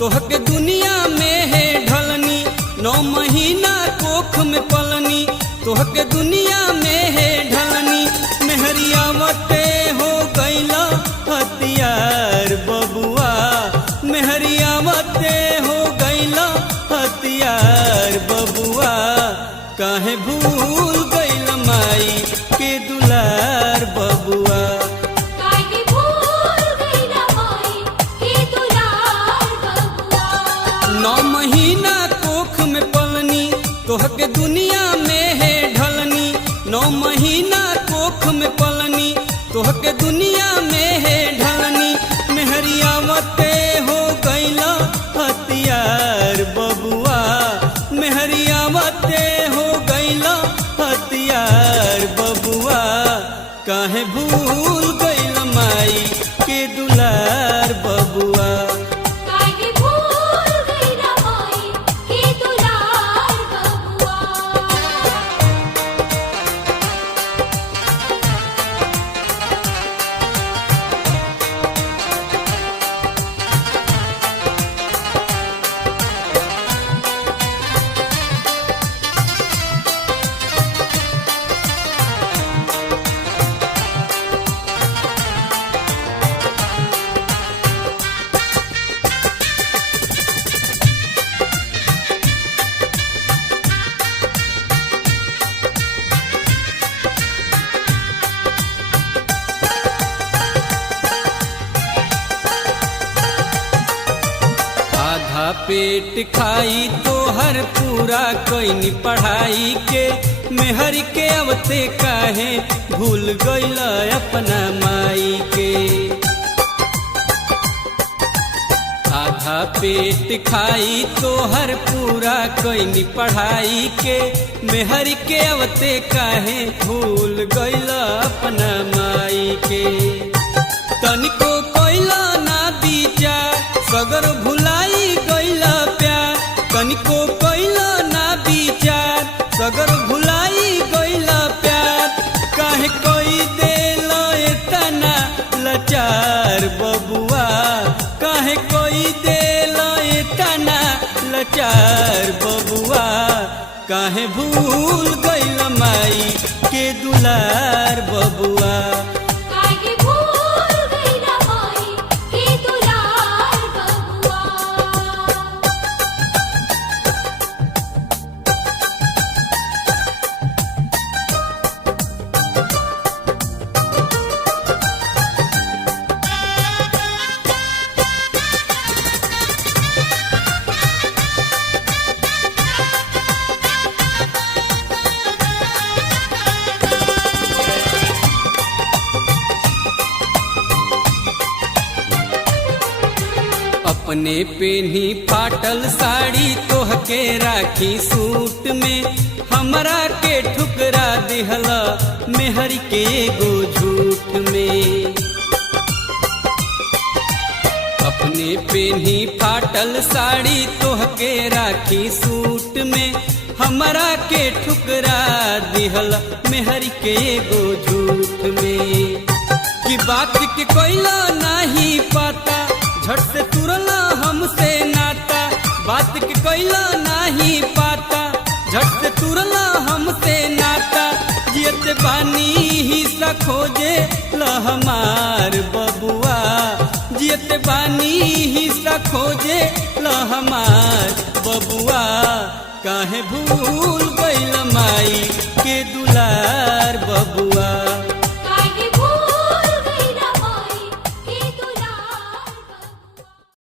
तोहके दुनिया में है ढलनी 9 महीना कोख में पलनी तोहके दुनिया में है ढलनी मेहरियावते हो गईला हथियार बबुआ मेहरियावते हो गईला हथियार बबुआ काहे भूल गईल माई के दुलार बबुआ 9 महीना कोख में पलनी तोहके दुनिया में है ढलनी 9 महीना कोख में पलनी तोहके दुनिया में है ढलनी मेहरियावते हो गईला हथियार बबुआ मेहरियावते हो गईला हथियार बबुआ काहे भूल गईल माई के दुलार बबुआ पेट खाई तो हर पूरा कोई पढ़ाई के मेहर के अवते काहे भूल गईला अपना माई के आधा पेट खाई तो हर पूरा कोई पढ़ाई के मेहर के अवते काहे भूल गईला अपना माई के तनिको कोइला ना बीचा सगर भुलाई गईला प्यार तनिको कोइला ना बीचार सगर भुलाई गईला प्यार काहे कोई देला इतना लाचार बबुआ काहे कोई देला इतना लाचार बबुआ काहे भूल गईला माई के दुलार बबुआ अपने पेनी फाटल साड़ी तोहके राखी सूट में हमरा के ठुकरा दिहला मेहर के एगो झूठ में अपने पेनी फाटल साड़ी तोहके राखी सूट में हमरा के ठुकरा दिहला मेहर के एगो झूठ में कि बात के कोइला नहीं पता झट से तुरला हमसे नाता बात के कोइला नहीं पाता झट से तुरला हमसे नाता जियत बानी हिस्सा खोजे ला हमार बबुआ जियत बानी हिस्सा खोजे ला हमार बबुआ काहे भूल गईल माई के दुलार बबुआ